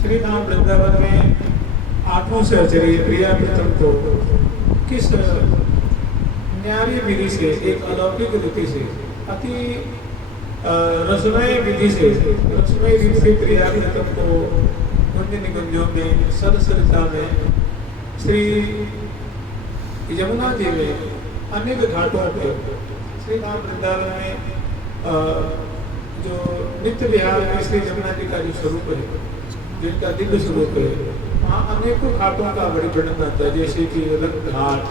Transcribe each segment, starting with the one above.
श्री धाम वृंदावन में आठों सहचरी प्रिया प्रीतम को किस न्यारी विधि से, एक अलौकिक रीति से, अति रसमय विधि से प्रिया प्रीतम को कुंज निकुंजों में, सरसरिता में, श्री यमुना जी में, अनेक घाटों पे, श्री धाम वृंदावन में जो नित्य विहार में श्री यमुना जी का जो स्वरूप है, जिनका दिव्य स्वरूप है, वहाँ अनेकों घाटों का बड़ी वर्णन आता है। जैसे कि रंग घाट,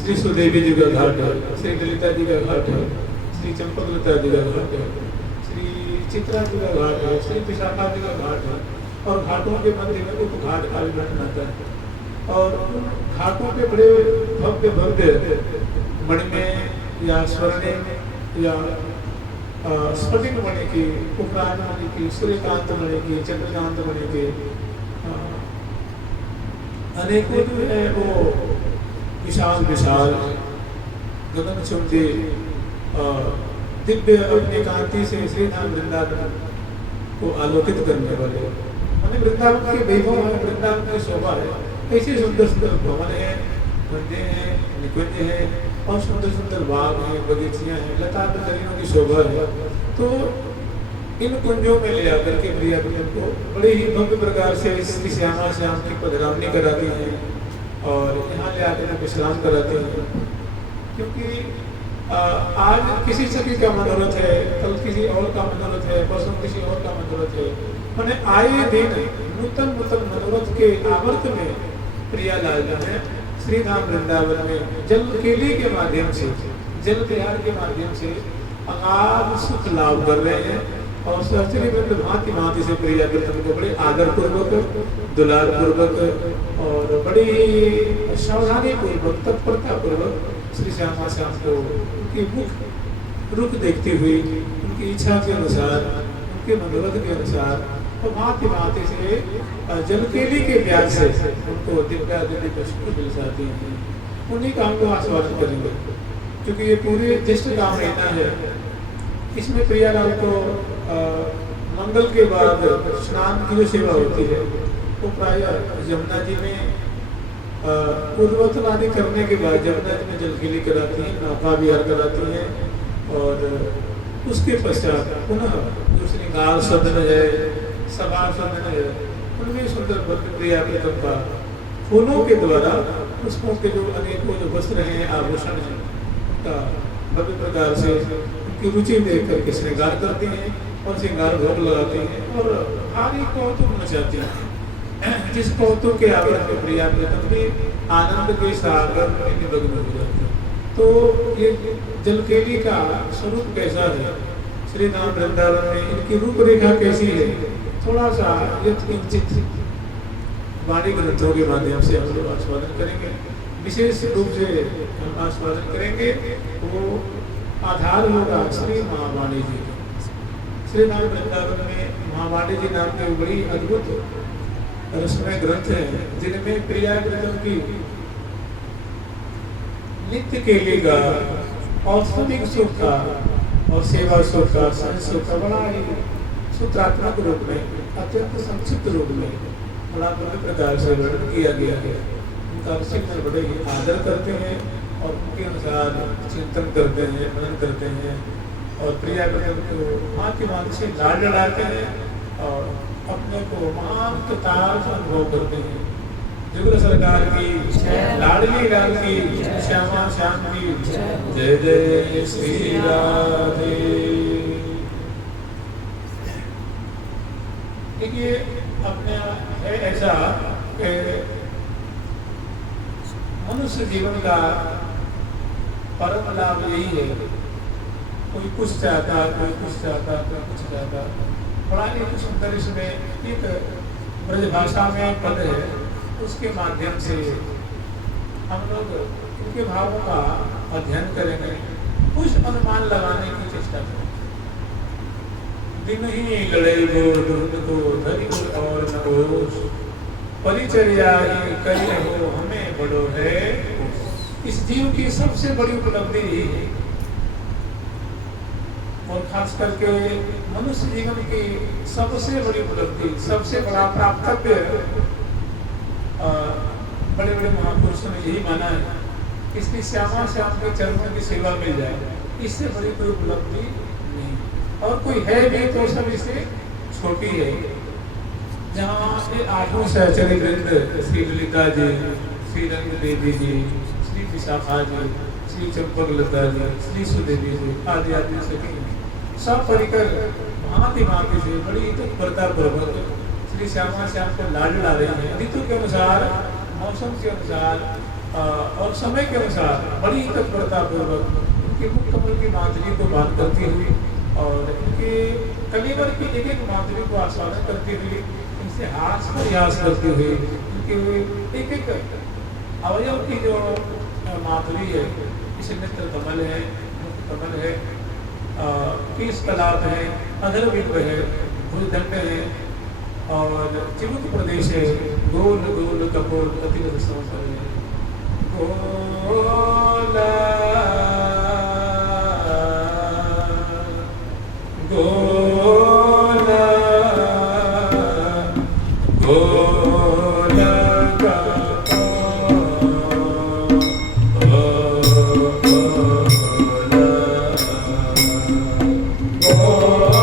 श्री सुदेवी जी का घाट है, श्री ललिता जी का घाट है, श्री चंपकलता जी का घाट है, श्री चित्रा जी का घाट है, श्री विशाखा जी का घाट है, और घाटों के मध्य में उपघाट का वर्णन आता है। और उन घाटों के बड़े भव्य भव्य मणिमय या स्वर्णिम या स्फटिक मणि की, उपराज मणि की, सूर्यकांत मणि की, चंद्रकांत मणि की, अनेकों जो है वो विशाल विशाल गगनचुंबी दिव्य अपनी कांति से श्री धाम वृंदावन को आलोकित करने वाले, माने वृंदावन के वैभव है, वृंदावन की शोभा है। ऐसे सुंदर सुंदर भवन है, मंदिर है, निकुंज है, और सुंदर सुंदर बाग हैं, बगीचियाँ हैं, लता प्रदरियों की शोभा है। तो इन कुंजों में ले आकर के प्रिया प्रीतम को बड़े ही भव्य प्रकार से श्री श्यामा श्याम की पधरावनी कराती हैं और यहाँ ले आकर विश्राम कराते हैं। क्योंकि आज किसी सखी का मनोरथ है, कल किसी और का मनोरथ है, परसों किसी और का मनोरथ है, मैंने आए दिन नूतन नूतन मनोरथ के आवर्त में प्रिया लाल है श्री धाम वृंदावन में जल केली के माध्यम से, जल विहार के माध्यम से अगाध सुख लाभ कर रहे हैं। और सहचरी वृंद भांति भांति से प्रिया प्रीतम को बड़े आदर पूर्वक, दुलार पूर्वक और बड़ी सावधानी पूर्वक, तत्परता पूर्वक श्री श्यामा श्याम को उनकी मुख रुख देखती हुई, उनकी इच्छा के अनुसार, उनके मनोरथ के अनुसार, तो भांति भांति से जलकेली के प्यार से उनको दिव्या दिव्य पुष्प मिल जाती हैं। उन्हीं का हम लोग आस्वादन करेंगे, क्योंकि ये पूरे ज्येष्ठ का महीना है। इसमें प्रियालाल को मंगल के बाद स्नान की जो सेवा होती है वो प्राय यमुना जी में पूर्वोत्तम आदि करने के बाद यमुना जी में जलकेली कराती हैं, नौका विहार कराती हैं, और उसके पश्चात पुनः जो श्रृंगार सदन है, सभा सदन है, उनमें सुंदर भव्य प्रिया प्रीतम का फूलों के द्वारा, पुष्पों के जो अनेकों जो वस्त्र हैं, आभूषण हैं, उनका भव्य प्रकार से उनकी रुचि देख करके श्रृंगार करती हैं और श्रृंगार भोग लगाती हैं और भारी कौतुक मचाती हैं, जिस कौतुक के आगे प्रिया प्रीतम भी आनंद के सागर में निमग्न हो जाती है। तो ये जलकेली का स्वरूप कैसा है, श्री धाम वृंदावन में इनकी रूपरेखा कैसी है, थोड़ा सा यथकिंचित वाणी ग्रंथों के माध्यम से हम लोग आस्वादन करेंगे। विशेष रूप से हम आस्वादन करेंगे वो आधार होगा श्री महावाणी जी का। श्री धाम वृंदावन में महावाणी जी नाम के बड़ी अद्भुत रसमय ग्रंथ हैं, जिनमें प्रिया प्रीतम की नित्य केली का, औषधिक सुख का और सेवा सुख का, संत सुख का बड़ा ही सूत्रात्मक रूप में, अत्यंत संक्षिप्त रूप में बड़ा भव्य प्रकार से वर्णन किया गया है। उनका रसिक बड़े ही आदर करते हैं और उनके अनुसार चिंतन करते हैं, मनन करते हैं और प्रिया प्रीतम को भांति भांति से लाड लड़ाते हैं और अपने को महान कृतार्थ अनुभव करते हैं। जुगल सरकार की, लाडली लाल की, श्यामा श्याम की जय जय श्री राधे। देखिए अपने है ऐसा कि मनुष्य जीवन का परम लाभ यही है, कोई कुछ चाहता, कोई कुछ चाहता, कोई कुछ चाहता। बड़ा ही सुंदर इसमें एक ब्रज भाषा में पद है, उसके माध्यम से हम लोग इनके भावों का अध्ययन करेंगे, कुछ अनुमान लगाने की चेष्टा करेंगे। दिन ही लड़े गो दूध को धरी और न होश, परिचर्या ही करी हो हमें बड़ो है। इस जीव की सबसे बड़ी उपलब्धि यही है, और खास करके मनुष्य जीवन की सबसे बड़ी उपलब्धि, सबसे बड़ा प्राप्तव्य बड़े बड़े महापुरुषों ने यही माना है, इसलिए श्यामा श्याम के चरणों की सेवा मिल जाए, इससे बड़ी कोई उपलब्धि नहीं। और कोई है भी तो सब इससे छोटी है। जहाँ ये आठों सहचरी वृंद, श्री ललिता जी, श्री रंग देवी जी, श्री विशाखा जी, श्री चंपक लता जी, श्री सुदेवी जी आदि आदि सभी सब परिकर भांति भांति से बड़ी तत्परता पूर्वक श्री श्यामा श्याम को लाड ला रही है। ऋतु के अनुसार, मौसम के अनुसार और समय के अनुसार बड़ी तत्परता पूर्वक उनके मुख कमल की माधुरी को बात करती हुई और उनके कलेवर की एक एक माधुरी को आस्वादन करती हुई, उनसे हास प्रयास करती हुई, उनके एक एक अवयव की जो माधुरी है, इसे नेत्र कमल है, मुख कमल है, केश कलाप है, अधर बिंब है, भुजदंड है और चिबुक प्रदेश है, गोल गोल कपोल अतिरथ संवत्सर है। गोला गोला गोला Oh,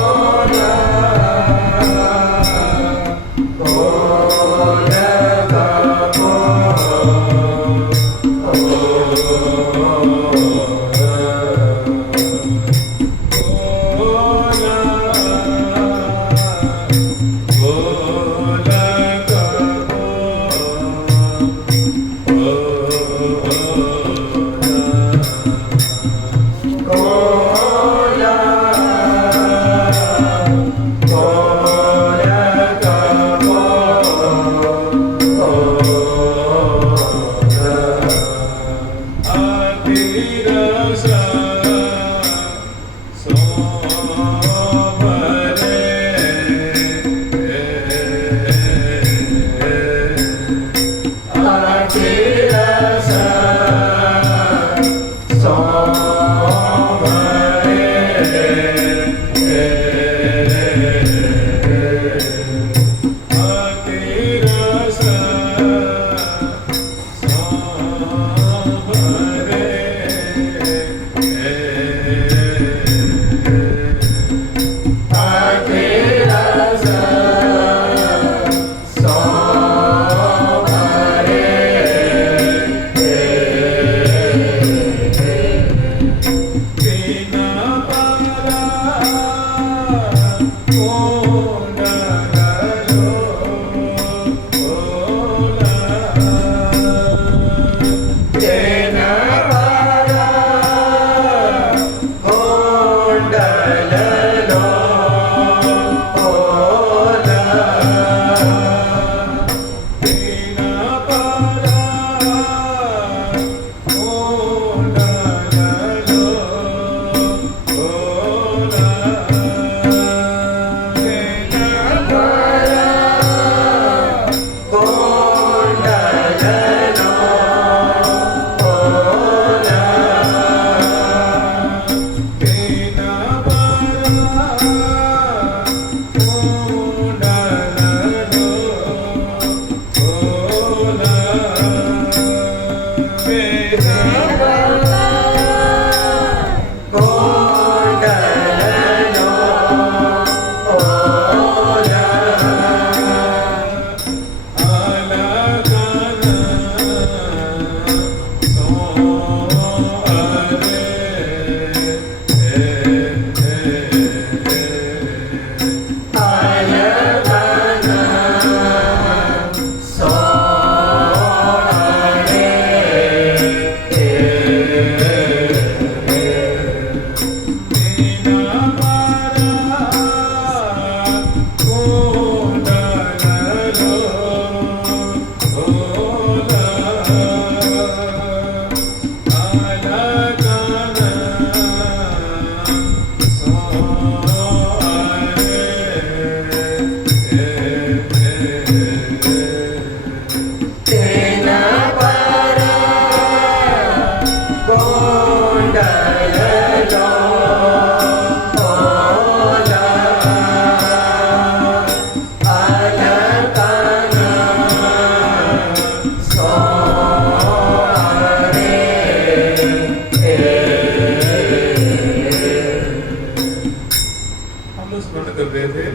हुए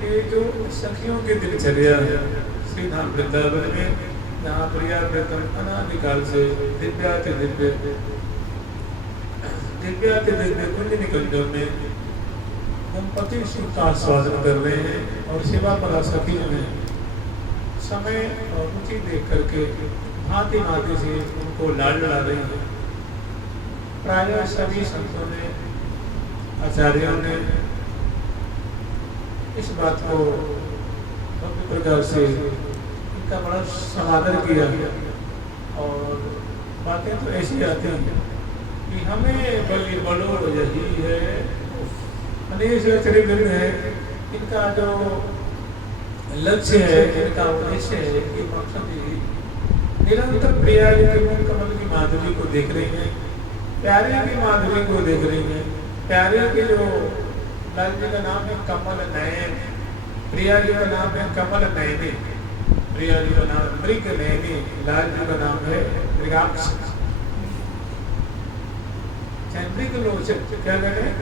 कि जो सखियों की दिनचर्या श्री धाम वृंदावन में, यहाँ प्रियाव्रतम अनादिकाल से दिव्याति दिव्य कुंज निकुंजों में दंपति सुख का आस्वादन कर रहे हैं और सेवा परा सखियों में समय और रुचि देख करके भांति भांति से उनको लाड ला रही है। प्रायः सभी संतों ने, आचार्यों ने इस बात को भव्य प्रकार से इनका बड़ा समादर किया और बातें तो ऐसी आती हैं कि हमें बलि बलो यही है, मनीष चरित्र है, इनका जो लक्ष्य है, इनका उद्देश्य है कि मकसद ही निरंतर प्रिया के मुख कमल की माधुरी को देख रही है, प्यारे की माधुरी को देख रही है। प्यारे के जो लाल जी का नाम है कमल नयन, प्रिया जी का नाम है कमल नयनी, प्रिया जी का नाम मृग नयनी, लाल जी का नाम है मृगाक्ष, मृग लोचन, क्या कहते हैं,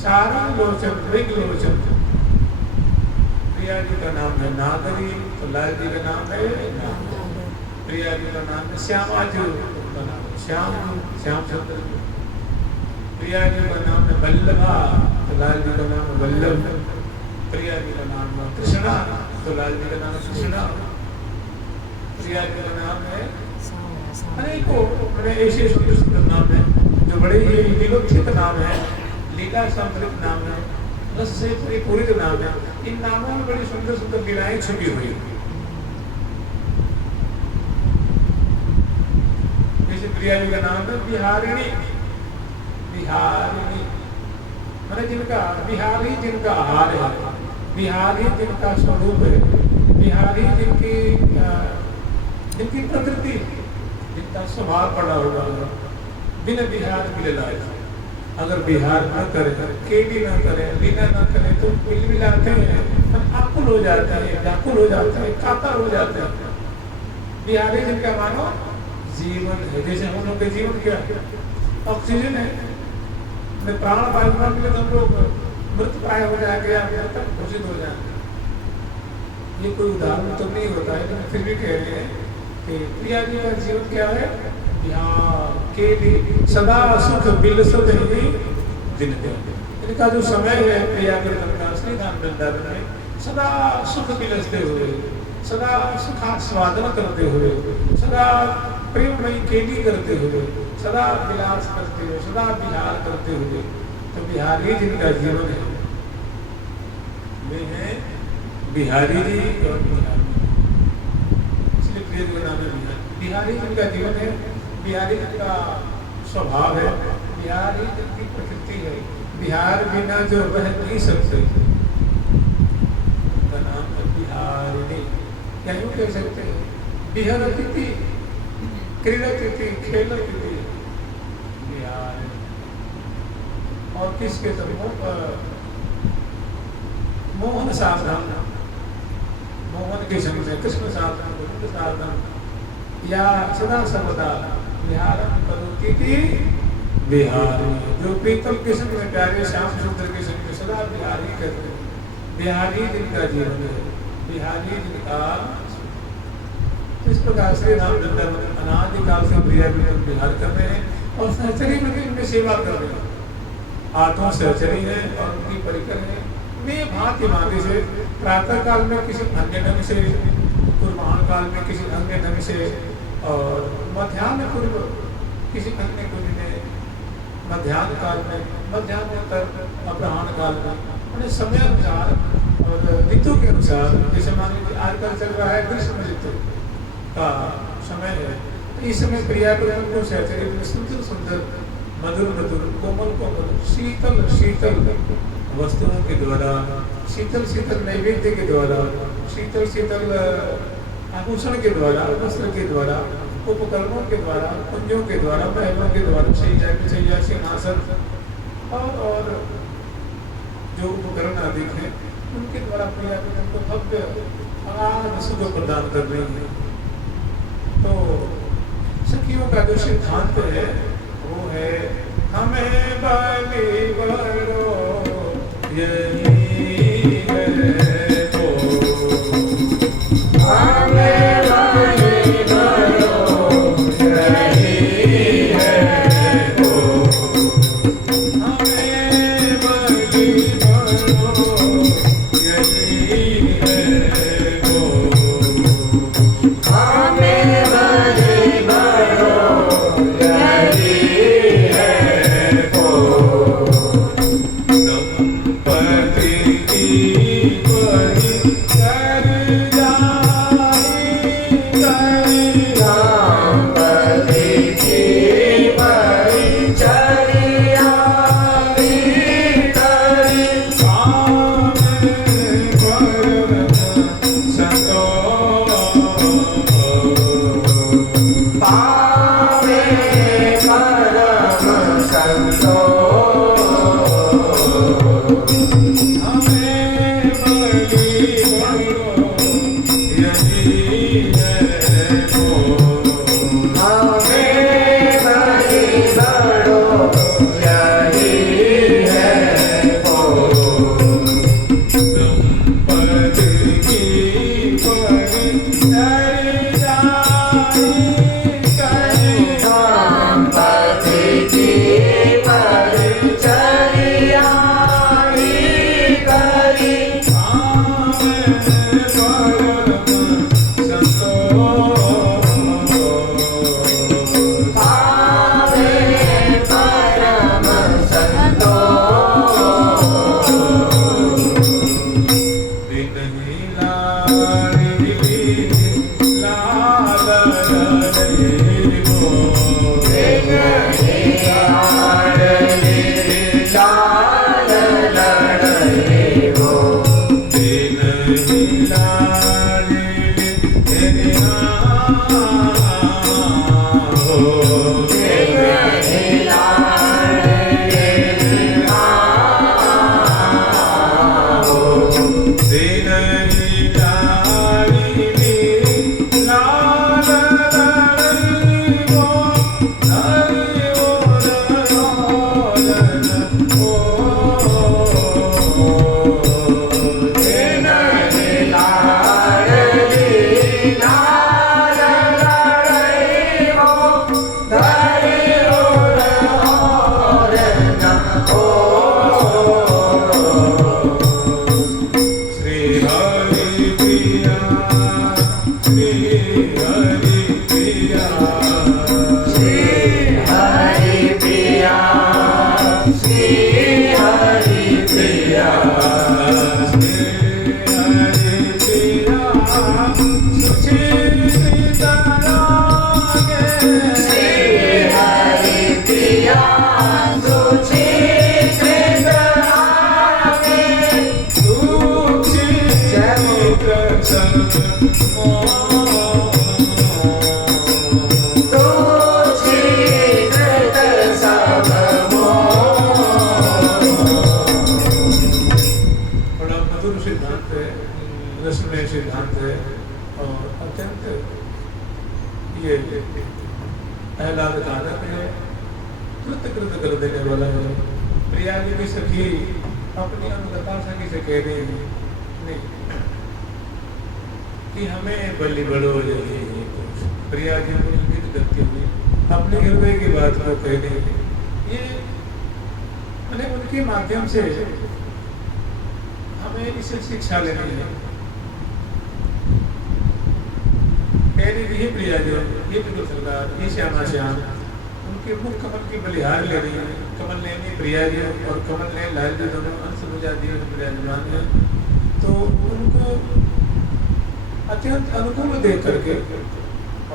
सारंग लोचन, मृग लोचन। प्रिया जी का नाम है नागरी, तो लाल जी का नाम है नाग। प्रिया जी का नाम है श्यामाजू, श्याम सुंदर। प्रिया जी का नाम है वल्लभा, तो लाल जी का नाम है वल्लभ। प्रिया जी का नाम है कृष्णा, तो लाल जी का नाम है कृष्णा। प्रिया जी का नाम है अनेकों बड़े ऐसे सुंदर सुंदर नाम है जो बड़े ही विलोकित नाम है, लीला समृद्ध नाम है, रस से पूरित नाम है। इन नामों में बड़ी सुंदर सुंदर लीलाएं छुपी हुई। जैसे प्रिया जी का नाम है बिहारिणी, बिहारिणी मैंने जिनका बिहारी जिनका आहार है, बिहारी जिनका स्वरूप है, बिहारी जिनकी प्रकृति, जिनका स्वभाव पड़ा हुआ है, बिना बिहार मिले लाए। अगर बिहार न करे, केली न करे, लीला न करे तो मिलाते हैं, आकुल हो जाते हैं, व्याकुल हो जाते हैं, कातर हो जाते हैं। बिहारी जिनका मानो जीवन है, जैसे हम लोग के जीवन क्या ऑक्सीजन है, प्राण वायु न मिले तो हम लोग मृत प्राय हो जाएंगे, घोषित हो जाएंगे। ये कोई उदाहरण तो नहीं होता है, लेकिन फिर भी कह रहे हैं कि प्रिया जी का जीवन क्या है, के लिए सदा सुख बिलसत ही दिन है। इनका जो समय है प्रिया का श्री धाम वृंदावन में, सदा सुख बिलसते हुए, सदा सुखास्वादन करते हुए, सदा प्रेममयी केली करते हुए, सदा विलास करते हुए, सदा विहार करते हुए, तो बिहारी जिनका जीवन है वे है बिहारी जी और बिहारी, इसलिए प्रिय जी का नाम है बिहारी। बिहारी जिनका जीवन है, बिहारी जिनका स्वभाव है, बिहारी जिनकी प्रकृति है, बिहार बिना जो रह नहीं सकते, उनका नाम है बिहारिणी। क्या यूँ कह सकते हैं, बिहरती थी, क्रीड़ती थी, खेलती थी, बिहारिणी। और किसके तो मोहन साधन, मोहन के संग में कृष्ण साधन, गोविंद साधन, या सदा सर्वदा बिहारम करोति थी बिहारी, जो प्रीतम के संग में प्यारे श्याम सुंदर के संग में सदा बिहारी करते हैं। बिहारी जिनका जीवन है, बिहारी जिनका, इस प्रकार से राम वृंदावन अनादिकाल से प्रिया बिहार कर रहे हैं और सहचरी में भी उनकी सेवा कर रहे हैं। हाथों सहचरी है और उनकी परिकर है। वे भांति भांति से प्रातः काल में किसी अन्य ढंग से, पूर्वाह्न काल में किसी अन्य ढंग से, और मध्याह्न पूर्व किसी अन्य कुंज में, मध्याह्न काल में, मध्याह्नोत्तर अपराह्न काल में, उन्हें समय अनुसार और ऋतु के अनुसार, जैसे मान लीजिए आजकल चल रहा है ग्रीष्म ऋतु का समय है, इस समय प्रिया को सहचरी में सुंदर सुंदर, मधुर मधुर, कोमल कोमल, शीतल शीतल वस्तुओं के द्वारा, शीतल शीतल नैवेद्य के द्वारा, शीतल शीतल आभूषण के द्वारा, वस्त्र के द्वारा, उपकरणों के द्वारा, कुंजों के द्वारा, महलों के द्वारा, शैया सिंहासन और जो उपकरण आदि हैं उनके द्वारा प्रिया को भव्य अगाध सुख प्रदान कर रही है। तो सखियों का जो सिद्धांत है वो है, हमें बलि बलो यही कि हमें बलि बड़ो प्रिया जी इंगित करती हुई अपने हृदय की बात को कहने ये मैंने उनके माध्यम से हमें इसे शिक्षा लेनी है। कह रही ये प्रिया जी, ये बिल्कुल सरदार, ये श्यामा श्याम, उनके मुख कमल की बलिहार ले रही है। कमल लेनी प्रिया जी और कमल ने लाल जी दोनों अंश बुझा दिए विराजमान है। तो उनको अत्यंत अनुकूल देख करके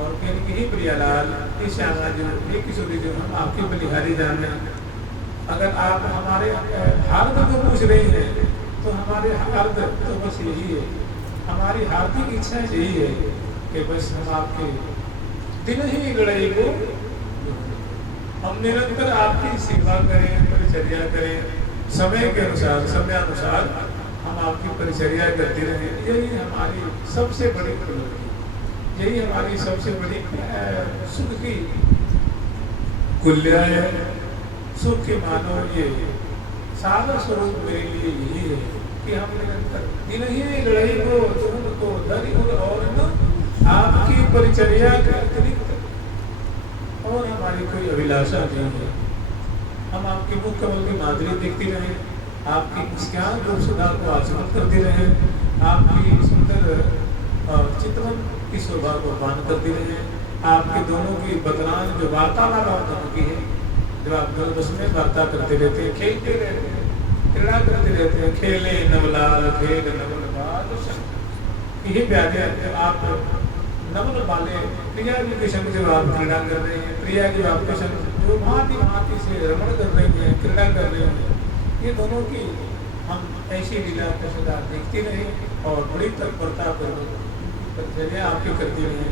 और कहने की ही प्रियालाल, ये श्यामा जो, ये किशोरी जो, हम आपकी बलिहारी जान रहे हैं। अगर आप हमारे हार्द को पूछ रही हैं तो हमारे हार्द तो बस यही है, हमारी हार्दिक इच्छा यही है कि बस हम आपके दिन ही लड़ाई को हम निरंतर आपकी सेवा करें, परिचर्या करें, समय के अनुसार, समयानुसार हम आपकी परिचर्या करते रहे। यही हमारी सबसे बड़ी उपलब्धि, यही हमारी सबसे बड़ी सुख की कुल्या है। सुख के मानो ये सागर स्वरूप मेरे लिए यही है कि हम निरंतर दिन ही लड़ाई को धरी और न आपकी परिचर्या के अतिरिक्त और हमारी कोई अभिलाषा नहीं है। हम आपके मुख कमल की माधुरी देखती रहे, आपकी मुस्कान रूप सुधा को आचरण करते रहे, आपकी सुंदर चितवन की शोभा को पान करते रहे, आपके दोनों की बदलान जो वार्तालाप दोनों की है, जो आप दोनों बस में वार्ता करते रहते हैं, खेलते रहते हैं, क्रीड़ा करते रहते हैं, खेले नवलाल खेल नवल बाल यही प्यारे आप नवल वाले प्रिया जी के संग जब आप क्रीड़ा कर रहे हैं, प्रिया जी आपके संग जो भांति से रमण कर रही हैं, क्रीड़ा कर रहे हैं, ये दोनों की हम ऐसी लीला को सदा देखते रहे और बड़ी तत्परता परिचर्या आपकी करती रहे,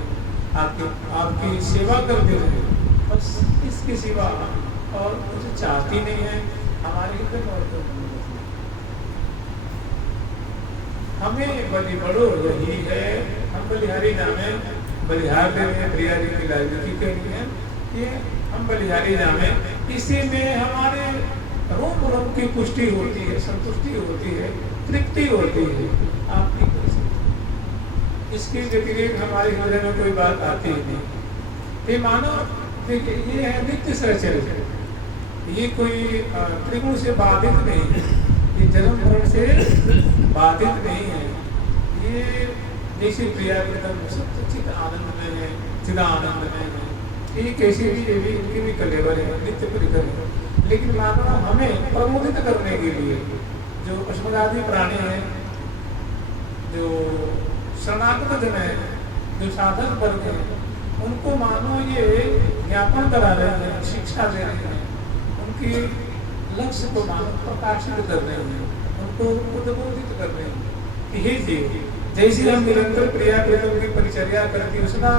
आपकी सेवा करते रहे। बस इसके सिवा और कुछ चाहती नहीं है हमारे इधर और तो हमें बलि बड़ो यही है। हम बलिहारी नामे बलिहार में प्रिया जी की लाइब्रेरी कहनी है, ये हम बलिहारी नामे इसी में हमारे रोम रोम की पुष्टि होती है, संतुष्टि होती है, तृप्ति होती है आपकी। इसके व्यतिरिक्त हमारे हृदय में कोई बात आती ही नहीं। ये मानो देखिए, ये है नित्य सहचर्य, ये कोई त्रिगुण से बाधित नहीं है, ये जन्म मरण से बाधित नहीं है। ये जैसे प्रिया चित आनंद में है, चिदा आनंद में है, ये कैसे भी ये भी इनके भी कलेवर है, नित्य परिकर है। लेकिन मानो हमें प्रबोधित करने के लिए जो अस्मदादि प्राणी हैं, जो शरणागत जन है, जो साधक वर्ग है, उनको मानो ये ज्ञापन करा रहे हैं, शिक्षा दे रहे हैं, उनकी लक्ष्य को मानो प्रकाशित कर रहे हैं, उनको उद्बोधित कर रहे हैं कि हे जीव, जैसे हम निरंतर प्रिया प्रीतम की परिचर्या करके सदा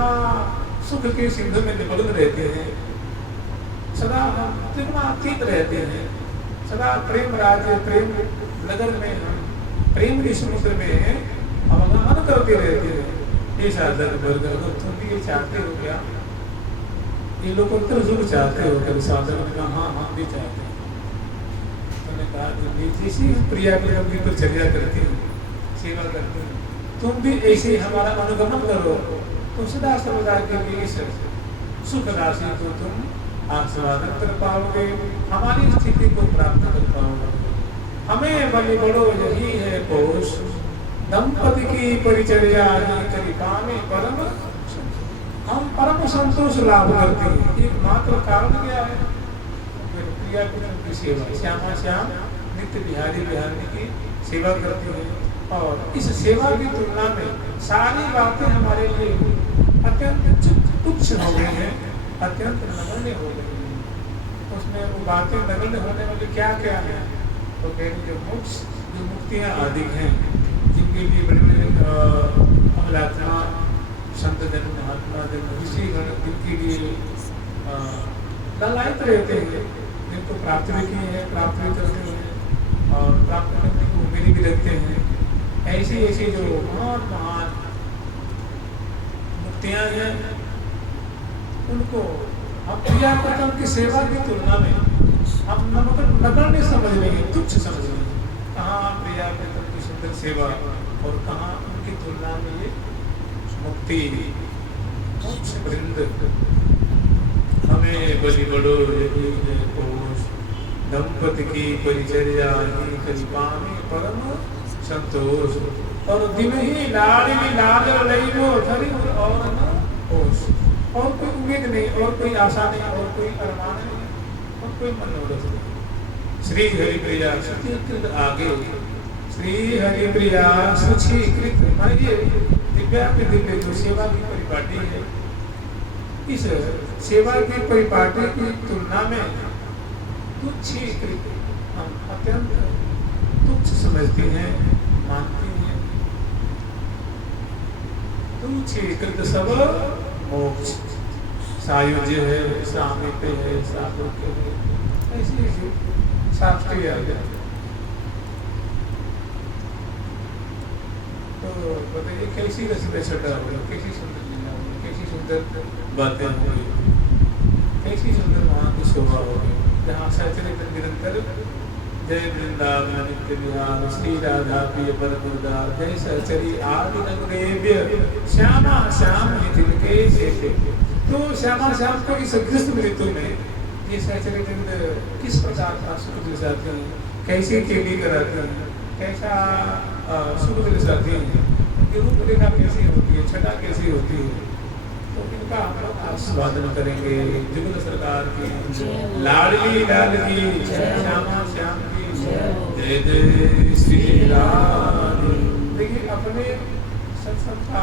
सुख के सिंधु में निमग्न रहते हैं, सदा हम त्रिगुणातीत रहते हैं, सदा प्रेम राज्य प्रेम नगर में हम प्रेम के समुद्र में अवगाहन करते रहते हैं। ये साधक वर्ग अगर तुम भी ये चाहते हो क्या, ये लोकोत्तर सुख चाहते हो क्या? साधक ने कहा हाँ हम भी चाहते हैं। तुमने कहा जैसी प्रिया प्रीतम की परिचर्या करती हो, सेवा करती हो, तुम भी ऐसे हमारा अनुगमन करो, तो सदा सर्वदा के लिए सुख राशि को तुम आस्वादन कर पाओगे, हमारी स्थिति को प्राप्त कर पाओगे। हमें बलि बड़ो यही है पोष, दंपति की परिचर्या कृपा में परम हम परम संतोष लाभ करते हैं। एक मात्र कारण क्या है? प्रिया प्रीतम की सेवा, श्यामा श्याम नित्य बिहारी बिहारी की सेवा करते हैं, और इस सेवा की तुलना में सारी बातें हमारे लिए अत्यंत तुच्छ हो गई हैं, अत्यंत नगण्य हो गई हैं। उसमें वो बातें नगण्य होने वाली क्या क्या है? तो कहेंगे जो मोक्ष, जो मुक्तियाँ आदि हैं, जिनके लिए बड़े बड़े अमलात्मा संत जन महात्मा जन ऋषि गण जिनके लिए ललायित रहते हैं, जिनको प्राप्त भी किए हैं, प्राप्त भी करते हैं और प्राप्त करने की उम्मीद भी रखते हैं, ऐसी ऐसी जो महान महान मुक्तियाँ हैं, उनको हम प्रिया प्रीतम की सेवा की तुलना में हम नगण्य समझ लेंगे, तुच्छ समझ लेंगे। कहाँ प्रिया प्रीतम की सुंदर सेवा और कहाँ उनकी तुलना में ये मुक्ति मोक्ष वृंद। हमें बलि बड़ो यही है पोष, दंपति की परिचर्या ही कृपा में परम संतोष, और दिन ही लाडली लाडल लइबो धरि और न होश। और कोई उम्मीद नहीं, और कोई आशा नहीं, और कोई अरमान नहीं, और कोई मनोरथ नहीं। श्री हरिप्रिया सुचीकृत आगे, श्री हरिप्रिया सुचीकृत, ये दिव्या की दिव्य जो सेवा की परिपाटी है, इस सेवा की परिपाटी की तुलना में तुच्छीकृत हम अत्यंत तुच्छ समझती हैं, मानती हैं। तुच्छीकृत सब मोक्ष सायुज्य है, सामीप्य है, सालोक्य है, ऐसी ऐसी शास्त्रीय आ गया। तो बताइए कैसी रस्म छटा हो गया, कैसी सुंदर लीला हो गई, कैसी सुंदर बातें हो गई, कैसी सुंदर वहाँ की शोभा हो गई, जहाँ सचरित निरंतर जय वृंदावन नित्य विहार श्री राधा प्रिय परम उदार, जय सहचरी आदि नगरेभ्य श्यामा श्याम तिलके सेते। तो श्यामा श्याम को इस ग्रीष्म ऋतु में ये सहचरित किस प्रकार का सुख दिलाते हैं, कैसी खेली कराते हैं, कैसा सुख दिलाते हैं, उनकी रूपरेखा कैसी होती है, छटा कैसी होती है, तो इनका हम लोग आस्वादन करेंगे। जुगल सरकार की लाडली लाल की, श्यामा श्याम की जय जय श्री राम। देखिए अपने सत्संग का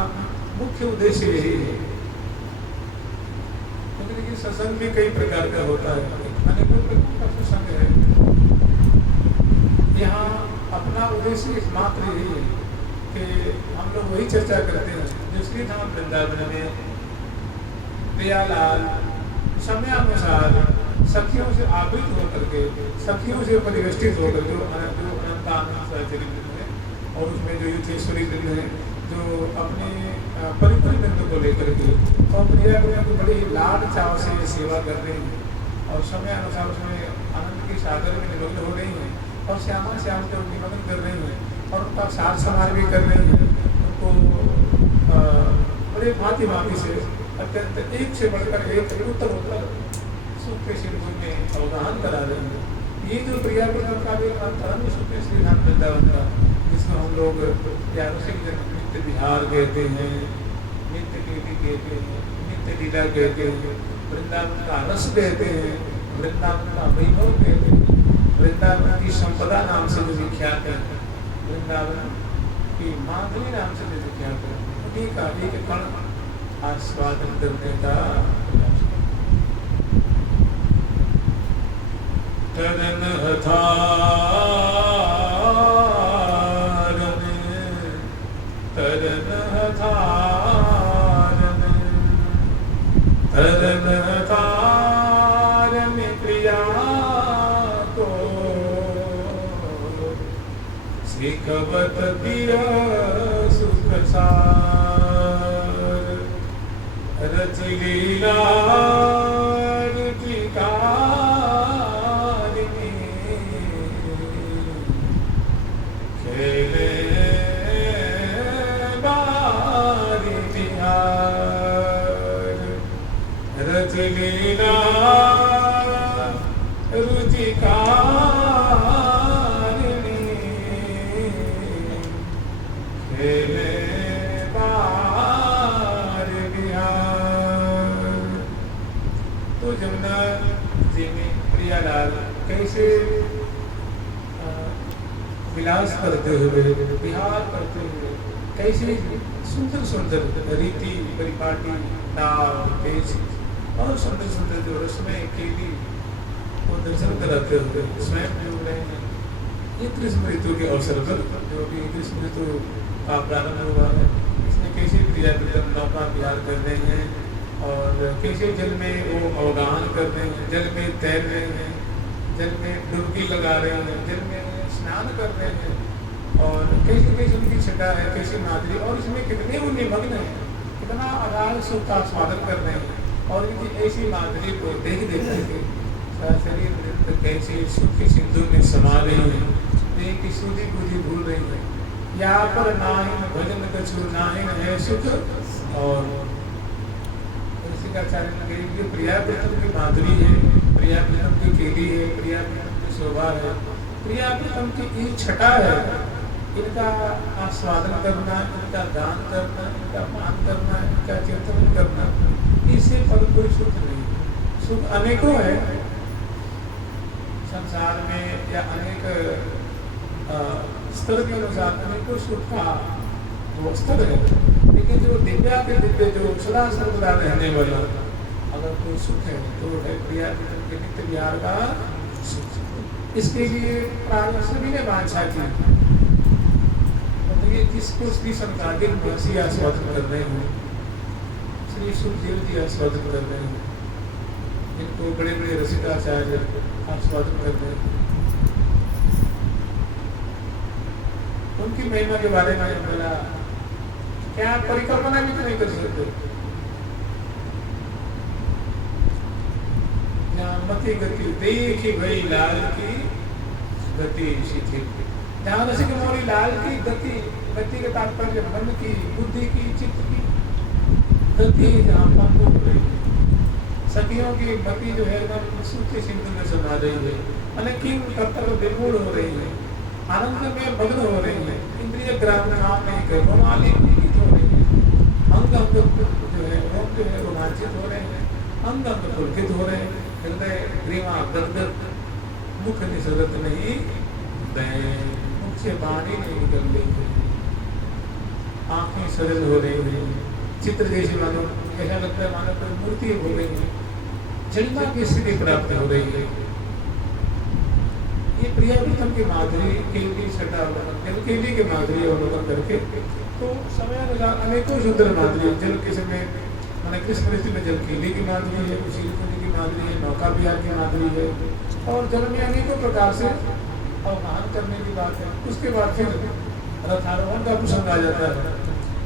मुख्य उद्देश्य यही है, क्योंकि देखिए सत्संग भी कई प्रकार का होता है, अनेकों प्रकार का सत्संग है। यहाँ अपना उद्देश्य एकमात्र यही है कि हम लोग वही चर्चा करते हैं जो श्री धाम वृंदावन में प्रियालाल समयानुसार सखियों से आवृत होकर के, सखियों से परिवेष्टित होकर जो अनंतानंद है और उसमें जो युद्धेश्वरी वृंद है, जो अपने परिपूर्ण वृंद को लेकर के और प्रिया को बड़ी लाड चाव से सेवा कर रही हैं और समय अनुसार उसमें आनंद के सागर में निमग्न हो रही हैं और श्यामा श्याम को निमग्न कर रही हैं और उनका साथ समार भी कर रही हैं। उनको बड़े भांति भांति से अत्यंत एक से बढ़कर एक उत्तर उत्तर सुख के सिंधु में अवगाहन करा रहे हैं। ये जो प्रिया का भी परम सुख है श्री धाम वृंदावन का, जिसमें हम लोग प्यारों से नित्य विहार कहते हैं, नित्य कीर्ति कहते हैं, नित्य लीला कहते हैं, वृंदावन का रस कहते हैं, वृंदावन का वैभव कहते हैं, वृंदावन की संपदा नाम से जो विख्यात है, वृंदावन की माधुरी नाम से जो विख्यात है, उन्हीं का एक कण आस्वादन करने का तरन हथारन तरन हथारन तरन हथारन प्रिया को सिखवत पिया सुख सार रच लीला लीला रुचिकारिणी खेले बार बिहार। तो जमुना जी में प्रियालाल कैसे विलास करते हुए, विहार करते हुए, कैसे सुंदर सुंदर रीति परिपाटी नाव पेश और सुंदर सुंदर जो रस्में केली वो दर्शन कराते हुए स्वयं जो रहे हैं। ये ग्रीष्म ऋतु के अवसर पर जो भी ग्रीष्म ऋतु का प्रारंभ हुआ है, इसमें कैसे प्रिया नौका विहार कर रहे हैं और कैसे जल में वो अवगाहन कर रहे हैं, जल में तैर रहे हैं, जल में डुबकी लगा रहे हैं, जल में स्नान कर रहे हैं और कैसे कैसे उनकी छटा है, कैसी माधुरी और इसमें कितने वो निमग्न है, कितना अगाध सुख का स्वागत कर रहे हैं और इनकी ऐसी माधुरी को देख करके शरीर नृत्य कैसे सुख के सिंधु में समा रही है, देह की सूझी बुद्धि भूल रही है। यहाँ पर नाहिन भजन कछु नाहिन है सुख और जो प्रिया प्रीतम की माधुरी है, प्रिया प्रीतम की केली है, प्रिया प्रीतम की शोभा है, प्रिया प्रीतम की ये छटा है, इनका आस्वादन करना, इनका दान करना, इनका मान करना, इनका चिंतन करना, इससे पर कोई सुख नहीं। सुख अनेकों है संसार में या अनेक स्तर के अनुसार अनेकों सुख का वो स्तर है, लेकिन जो दिव्या के दिव्य जो सदा सर्वदा रहने वाला अगर कोई सुख है तो है प्रिया के नित्य विहार का सुख। इसके लिए प्राय सभी ने वांछा की, ये जिसको श्री संकादिक महर्षि आस्वादन कर रहे हैं, श्री सुखदेव जी आस्वादन कर रहे हैं, इनको बड़े बड़े रसिकाचार्य आस्वादन कर रहे हैं। उनकी महिमा के बारे में बोला क्या परिकल्पना भी नहीं कर सकते। मति गति देखी भाई लाल की गति शिथिल, जहाँ रसिक मोरी लाल की गति, गति का तात्पर्य मन की, बुद्धि की, चित्त की गति जहाँ पंख हो रही है, सखियों की गति जो है एकदम सूखे सिंधु में समा रही है, अनेक कर्तव्य विमूढ़ हो रही है, आनंद में मग्न हो रही है, इंद्रिय ग्राम काम नहीं कर रोमाली हो रही है, अंग अंग जो है रोमांचित हो रहे हैं, अंग अंग पुलकित हो रहे हैं, हृदय ग्रीवा गदगद, मुख निसरत नहीं मुख से बाणी नहीं निकल रही, आंखें सरल हो रही हैं, चित्र जैसे मानो ऐसा लगता है मानो कोई मूर्ति हो रही है, जन्मा की स्थिति प्राप्त हो रही है। ये प्रियावृतम की माधुरी केली छटा केली के माधुरी अवलोकन करके तो समय अनुसार अनेकों सुंदर माधुरी जल के समय मैंने कृष्ण ऋतु में जल केली की माधुरी है, उसी ऋतु की माधुरी है, नौका विहार की माधुरी है, और जल में अनेकों प्रकार से अवगाहन करने की बात है। उसके बाद फिर रथारोहण का प्रसंग आ जाता है।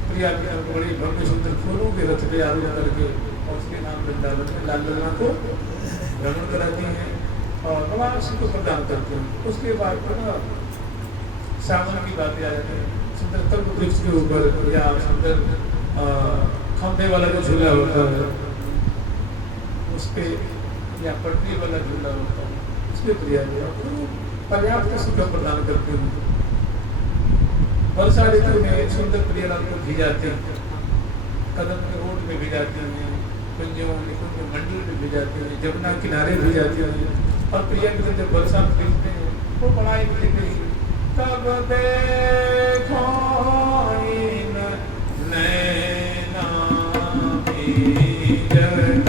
प्रिया की बड़ी भव्य सुंदर फूलों के रथ पे आरोहण करके और उसके नाम वृंदावन में लाल लल्ला को भ्रमण कराती हैं और भगवान श्री को प्रदान करते हैं। उसके बाद पुनः सावन की बातें आ जाती हैं। सुंदर कल्प वृक्ष के ऊपर या सुंदर खंभे वाला जो झूला होता है उस पे या पटरी वाला झूला होता है उस पे प्रिया पर्याप्त सुख प्रदान करते हैं। वर्षा ऋतु में सुंदर प्रियलाल को भिजाते हैं, कदम के रोड में भिजाते हैं, कुंजों निकुंज मंडल में भिजाते हैं, जमुना किनारे भिजाते हैं। और प्रिया के जब वर्षा भेजते हैं वो बड़ा ही देते हैं। तब देखो नैना भीजत,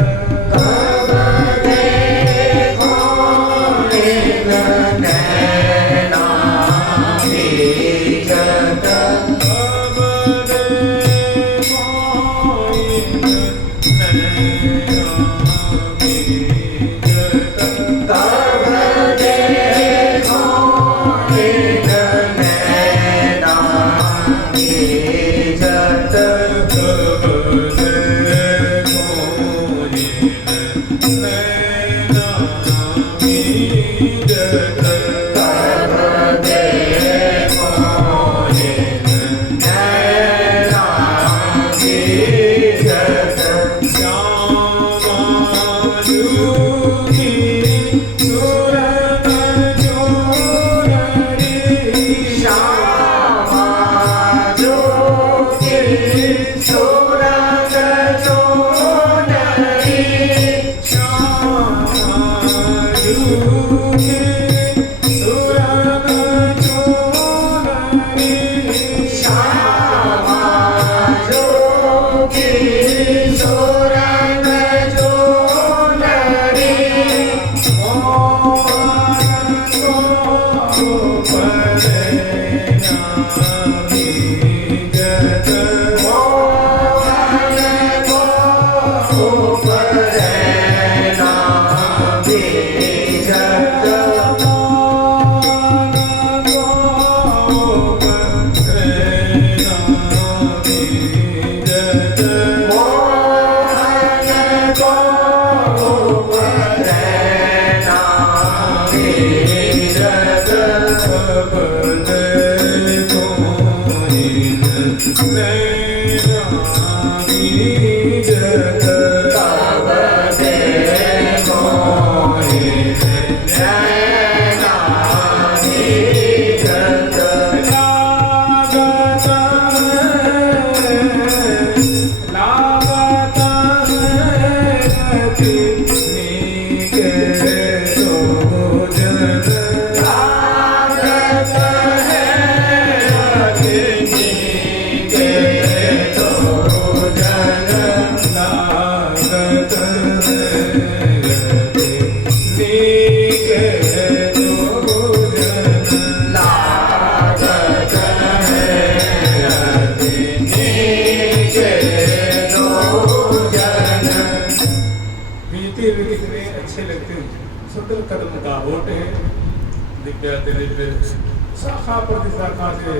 शाखा प्रतिशाखा से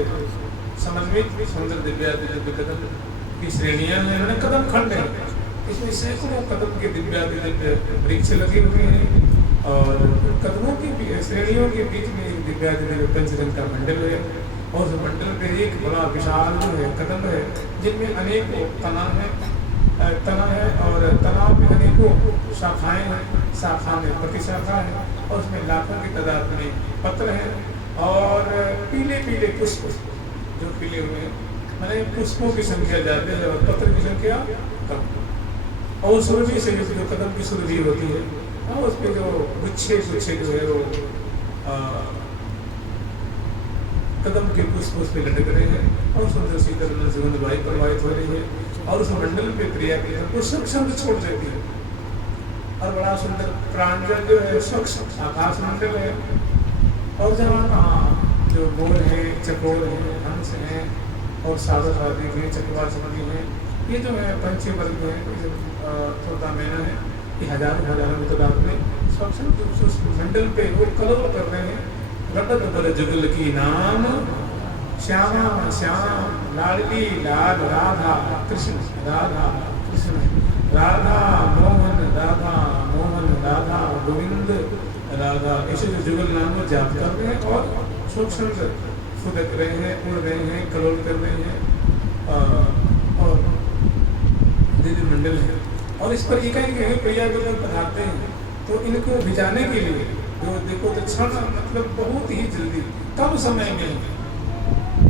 समन्वित सुंदर दिव्यादिव्य कदम की श्रेणियां हैं, मैंने कदम खंड है, इसमें सैकड़ों कदम के दिव्यादिव्य वृक्ष लगे हुए हैं और कदमों की श्रेणियों के बीच में एक दिव्यादिव्य पंचरंग का मंडल है और उस मंडल पे एक बड़ा विशाल जो है कदम है जिनमें अनेकों तना है और तनाव में अनेकों शाखाएं हैं, शाखा में प्रतिशाखा है और उसमें लाखों की तादाद में पत्र हैं और पीले पीले पुष्प जो पीले हुए हैं, मैंने पुष्पों की संख्या ज्यादा है और पत्र की संख्या कम। और सुरभि से जो कदम की सुरभि होती है और उस पर जो गुच्छे गुच्छे जो है वो कदम के पुष्प उस पे लटक रहे हैं और सुंदर शीतल सुगंध वायु प्रवाहित हो रही है और उस मंडल पे प्रिया की वो सब शब्द छोड़ देती है और बड़ा सुंदर प्रांजल जो है स्वच्छ आकाश मंडल है और जहाँ जो मोर है, चकोर है, हंस हैं और सागर आदि हैं, चकवा चमकी हैं, ये जो है पंछी वर्ग है, तोता मैना है, ये हजारों की तादाद में स्वच्छ उस मंडल पे वो कलर कर रहे हैं। रटत बर जुगल की नाम श्यामा श्याम लाडली लाल राधा कृष्ण राधा कृष्ण राधा मोहन राधा गोविंद राधा, ऐसे जो जुगल नाम को जाप कर रहे हैं और सूक्ष्म फुदक रहे हैं, उड़ रहे हैं, कलोल कर रहे हैं और दिव्य मंडल है। और इस पर ये कहेंगे प्रिया जो लोग पधारते हैं तो इनको भिजाने के लिए जो देखो तो क्षण मतलब बहुत ही जल्दी कम समय में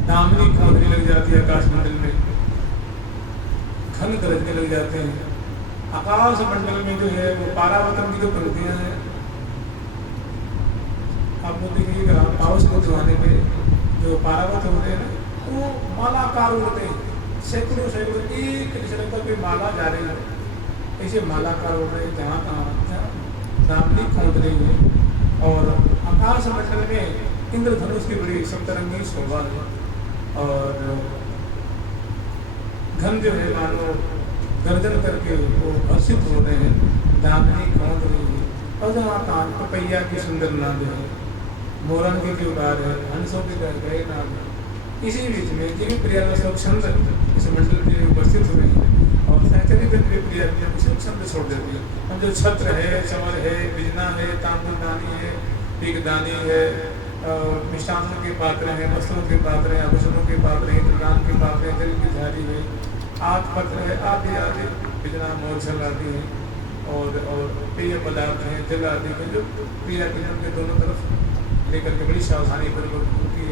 दामनी खोदने लग जाती है, आकाश मंडल में घन गरजने लग जाते हैं। आकाश मंडल में जो है वो पारावतन की जो पंक्तियां हैं, आप लोग देखिएगा पावस को जमाने में जो पारावत होते हैं ना वो मालाकार होते हैं, सैकड़ों एक निशंका पे माला जा रही है, ऐसे मालाकार हो रहे हैं जहाँ कहाँ दामनी खोद रही है। और आकाश मंडल में इंद्रधनुष की बड़ी सप्तरंगी शोभा है और घन जो है मानो गर्जन करके वो हर्षित हो रहे हैं, दामनी खोद रही है। और जहाँ कहाँ पपैया की सुंदर नाद है, मोरन के उड़ार है, हंसों के गए नाद है। इसी बीच में ये प्रिया का सब छंद इस मंडल में उपस्थित हुए हैं और सहचरी दिन में प्रिया सब छंद छोड़ देती है। हम जो छत्र है, चमर है, बिजना है, तांबुलदानी है, पीकदानी है, मिष्टानों के पात्र हैं, वस्त्रों के पात्र हैं, आभूषणों के पात्र हैं, प्रदान के पात्र हैं, जल की झाड़ी है, आग पत्र है, आदि आदि बिजना मोरछल आदि है और पेय पदार्थ हैं, जल आदि के जो प्रिया के दोनों तरफ लेकर के बड़ी सावधानी पूर्वक उनकी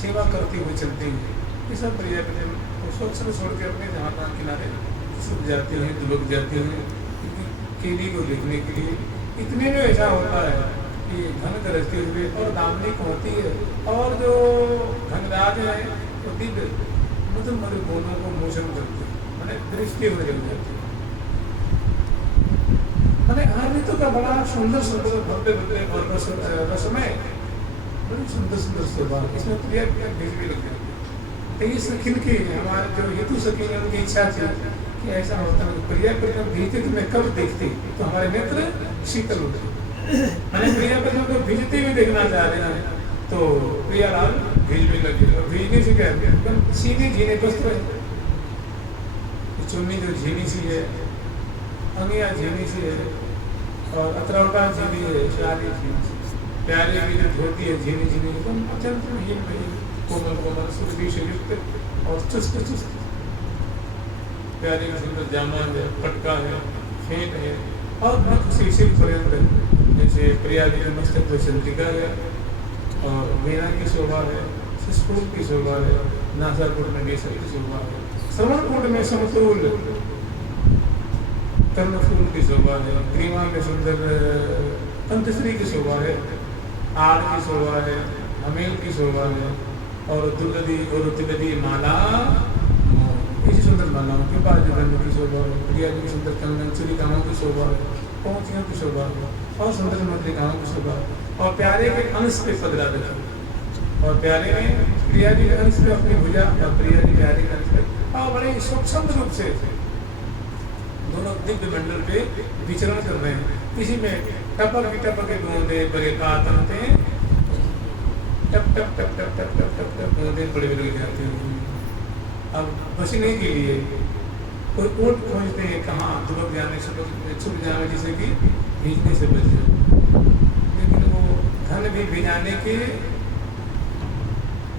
सेवा करती हुई चलती हैं। ये सब प्रिया स्वच्छ छोड़ के अपने जहाँ तहाँ किनारे छुप जाती हैं, दुबक जाती हैं केली को देखने के लिए। इतने में ऐसा होता है कि घन गरजते हुए और दामनी को होती है और जो घनराज है वो दिव्य मधुर मधुर बोलों को मोचन करते हैं, मैंने दृष्टि हुए लग जाती है। मैंने हर ऋतु का बड़ा सुंदर सुंदर भव्य भव्य और रसमय बड़ी सुंदर सुंदर शोभा, इसमें प्रिया भेज भी लग जाती है। तो ये सखिन की हमारे जो हेतु सखी है उनकी इच्छा थी कि ऐसा होता है प्रिया पर जब भेजते तो मैं कब देखती तो हमारे नेत्र शीतल होते। मैंने प्रिया पर जब भेजते हुए देखना चाह रहे हैं तो प्रिया लाल भेज भी लगे और भेजने से क्या सीधे झीने वस्त्र है, चुन्नी जो झीनी सी है, अंगिया झीनी सी है और अतरौटा झीनी है, शादी झीनी सी, प्यारे की जो धोती है झीनी झीनी एकदम अत्यंत महीन महीन कोमल कोमल सुरभि से युक्त और चुस्त चुस्त प्यारे की सुंदर जामा है, पटका है, फेंट है और नख शीशिर पर्यंत जैसे प्रिया की जो मस्तक पर चंद्रिका है और वीणा की शोभा है, शिशुपुर की शोभा है, नासापुर में केसर की शोभा है, श्रवणपुर में समतुल कर्णफूल की शोभा है, ग्रीवा में सुंदर कंठश्री की शोभा है, आड़ की शोभा है, हमेल की शोभा है और दुर्गदी माला ऐसी सुंदर मालाओं के बाद की शोभा है, प्रिया की सुंदर कंगन चुरिकाओं की शोभा है, पहुँचियों की शोभा है और सुंदर मद्रिकाओं की शोभा है और प्यारे के अंश पे पदरा रखी और प्यारे में प्रिया जी के अंश पे अपनी भुजा और प्रिया जी प्यारे के अंश पे और बड़े स्वच्छंद रूप से दोनों दिव्य मंडल पे विचरण कर रहे हैं। इसी में टपक के बूंदे बड़े कातनते टप टप टप टप टप टप टप टप बूंदे बड़े बड़े जाते हैं। अब बचने के लिए कोई ऊँट खोजते हैं कहाँ दुबक जाने से छुप जाने जिसे कि भीजने से बच जाए, लेकिन वो धन भी भिजाने के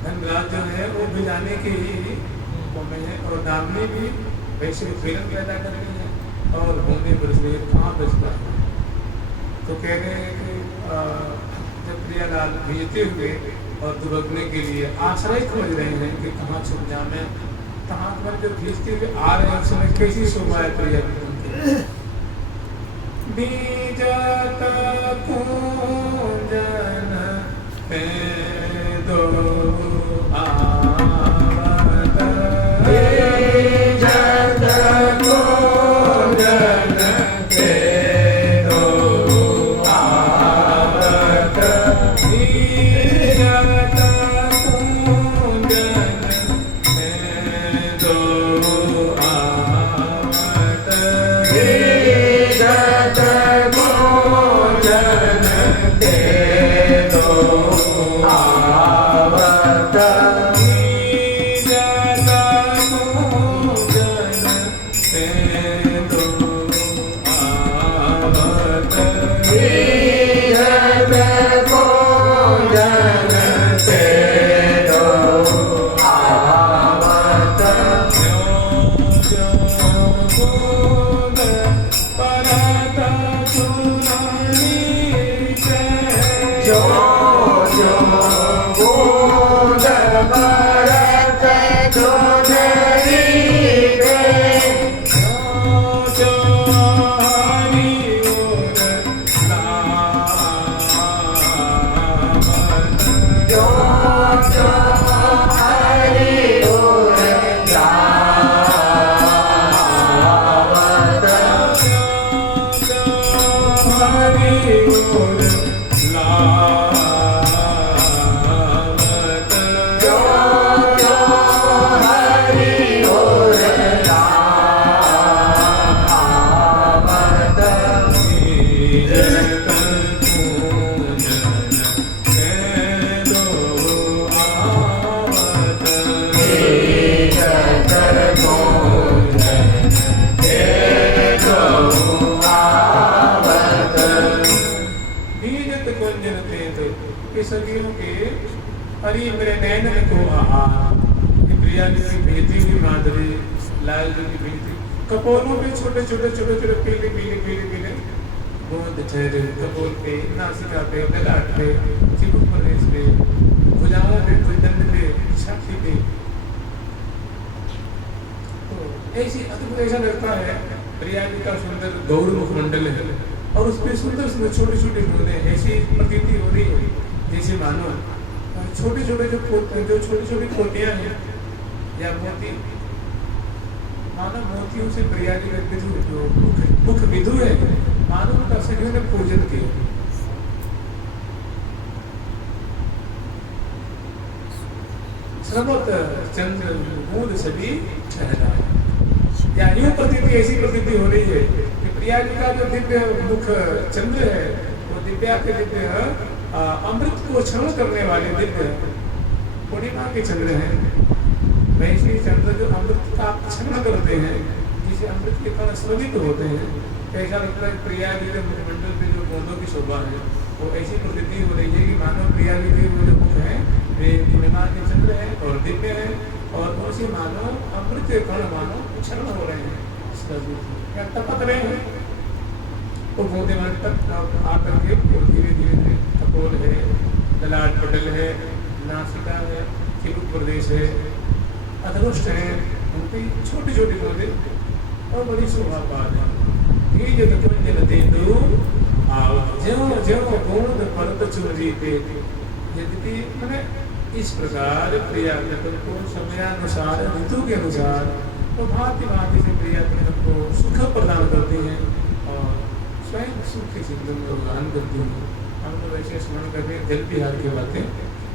धनराज जो है वो भिजाने के ही में है और दामनी भी वैसे प्रेरण पैदा कर रही है और बूंदे बरस रही है, कहाँ बचता है। तो कह रहे हैं कि जब प्रियालाल भेजते हुए और दुबकने के लिए आश्रय खोज रहे हैं कि कहाँ छुप जाए, कहाँ पर जब भेजते हुए आ रहे हैं उस समय कैसी शोभा है प्रिया की। बीजत कुंजन हरी मेरे नैनन को आहा, प्रिया जी की भेजी हुई माधुरी, लाल जी की भेजी कपोलों पे छोटे छोटे छोटे छोटे पीले पीले पीले पीले बूंद ठहरे, कपोल पे, नासिका पे, ललाट पे, चिबुक प्रदेश पे, भुजाओं पे, भुजदंड पे, छाती पे। तो ऐसी अद्भुत ऐसा लगता है प्रिया जी का सुंदर गौर मुखमंडल है और उस पर सुंदर सुंदर छोटी छोटी बूंदें, ऐसी प्रतीति हो रही है जैसे मानो छोटे छोटे जो छोटी छोटी पोतियां हैं या मोती, मानो मोतियों से प्रिया जी का जो मुख विधु है, मानो उनका सखियों ने पूजन किया। श्रवत चंद्र बूंद सभी ठहराए, या यूं प्रतीति ऐसी प्रतीति हो रही है कि प्रिया जी का जो दिव्य मुख चंद्र है वो दिव्या के दिव्य अमृत को क्षण करने वाले दिव्य पूर्णिमा के चंद्र हैं। वैसे चंद्र जो अमृत का क्षण करते हैं, जिसे अमृत के कण स्रवित होते हैं, ऐसा लगता है प्रिया जी के मुखमंडल पे जो बूंदों की शोभा है वो ऐसी प्रतीति हो रही है कि मानो प्रिया जी के वो जो मुख है वे पूर्णिमा के चंद्र है और दिव्य है और उनसे मानो अमृत के कण मानो क्षण हो रहे हैं, या टपक रहे हैं। वो बूंदे मन तक आकर के धीरे धीरे धीरे कपोल है, ललाट पटल है, नासिका है, चिबुक प्रदेश है, अधरोष्ट है, उनकी छोटी छोटी बूंदे और बड़ी शोभा पाल है। ये जो कुंजन तेंदु आओ ज्यों ज्यों बूंद परत चुनरी पे, यद्यपि मैंने इस प्रकार प्रिया जगत को समयानुसार ऋतु के अनुसार तो भांति भांति से प्रिया जगत को सुख प्रदान करती हैं और स्वयं सुख की सिद्धि में प्रदान करती हैं। हम तो वैसे स्मरण करते हैं जल बिहार की बातें,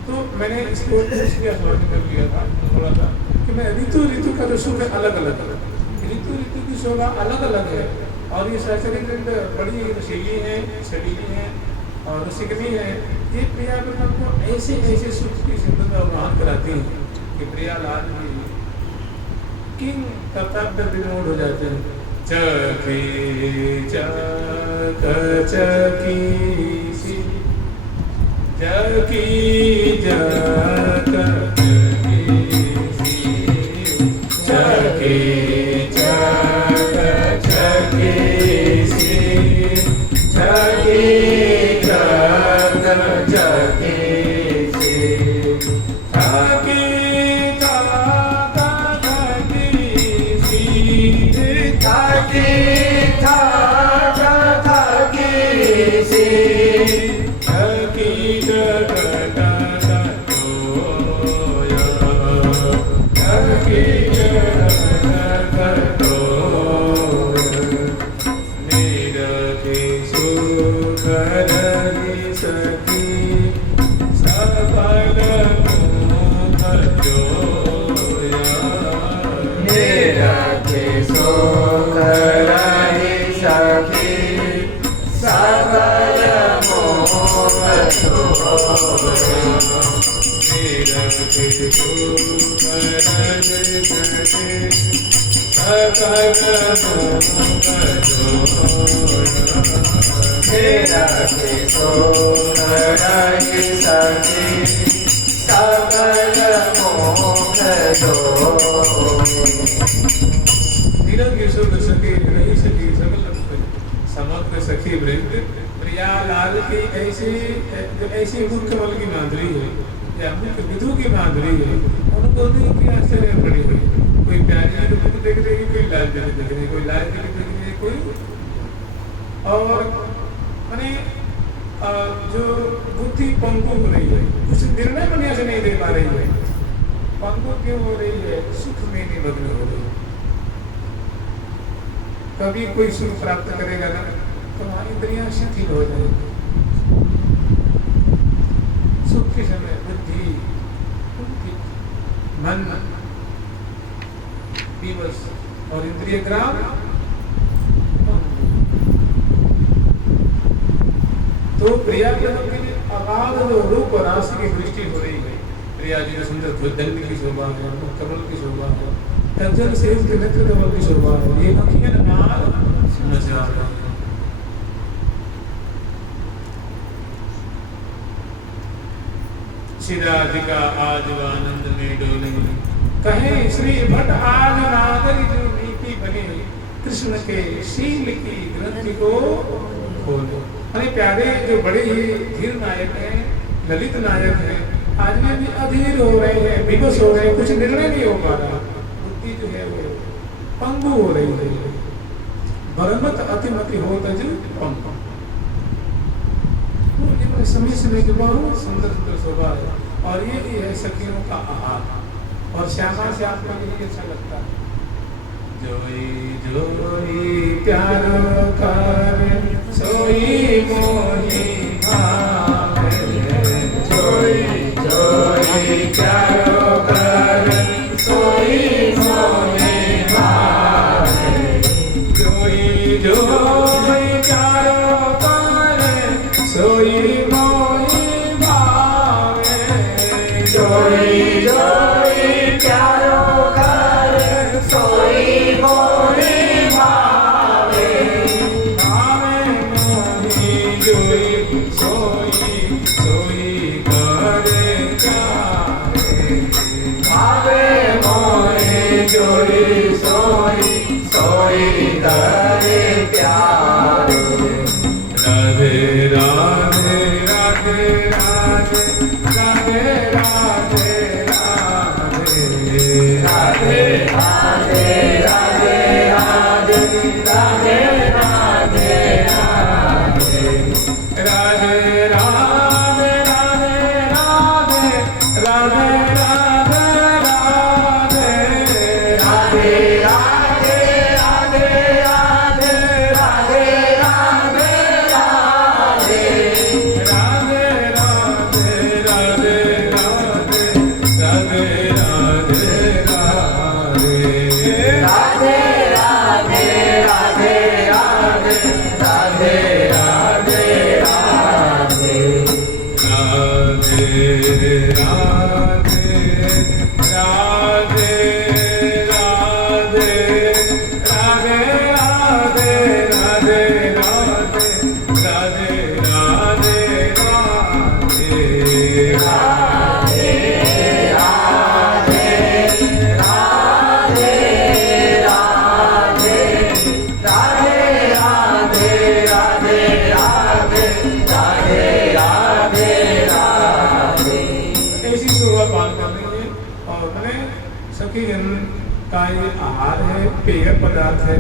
तो मैंने इसको इसलिए स्मरण कर लिया था थोड़ा सा कि मैं ऋतु ऋतु का जो सुख है अलग अलग है, ऋतु ऋतु की शोभा अलग अलग है और ये सचरित बड़ी रसीली है, शरीली है और रसिकनी है। ये प्रिया को ऐसे ऐसे सुख की सिद्धि का आह्वान कराती है कि प्रिया लाल भी किंग कर्तव्य विमोड़ हो जाते हैं। चकी चक चकी सी चकी चक चकी चक चकी सी चकी चक चकी समग्र सखी वृंद प्रियालाल की ऐसी मुख्यमल की माधुरी है या मुख्य विधु की माधुरी है। उनको की आश्चर्य पड़ी हुई, कोई प्यारी जी को देख रही, कोई लाल जी देख रही, कोई लाल जी देख रही, कोई और माने जो बुद्धि पंगु हो रही है, कुछ निर्णय बढ़िया से नहीं दे पा रही है। पंगु क्यों हो रही है? सुख में निमग्न हो रही है। कभी कोई सुख प्राप्त करेगा ना तो हमारी इंद्रियां शिथिल हो जाएगी। सुख के समय बुद्धि मन विवश और इंद्रिय ग्राम। तो प्रिया के लिए अगाध रूप राशि की दृष्टि हो रही है। प्रिया जी ने सुंदर दंड की शोभा है, कमल की शोभा है, तंजन से उसके नेत्र कमल की शोभा है। ये अखियां नाल नजर आ रही है। शिराधिका आज आनंद में डोले, कहे श्री भट्ट आज नागरी जो नीति बने, कृष्ण के शील की ग्रंथि को खोले। अरे प्यारे जो बड़े ही धीर नायक हैं, ललित नायक हैं, आज में भी अधीर हो रहे हैं, विवश हो रहे हैं, कुछ निर्णय नहीं हो पा रहा। बुद्धि जो है वो पंगु हो रही है। बरमत अतिमति हो तज पंगु। समय समय के बहुत सुंदर सुंदर शोभा है और ये भी है सखियों का आहार। और श्यामा से आपको यही अच्छा लगता है। जोई जोई प्यारो कर सोई मोही भावे, जोई जोई प्यारो कर सोई मोही भावे, जोई जोई प्यारो कर सोई मोही भावे, जोई जोई प्यारो कर सोई मोही भावे, भावे मोही जोई सोई सोई करे प्यारे, भावे मोही जोई सोई सोई करे प्यारे। राधे राधे राधे राधे राधे राधे राधे राधे राधे राधे राधे राधे राधे राधे राधे राधे राधे राधे का ये आहार है, पेय पदार्थ है।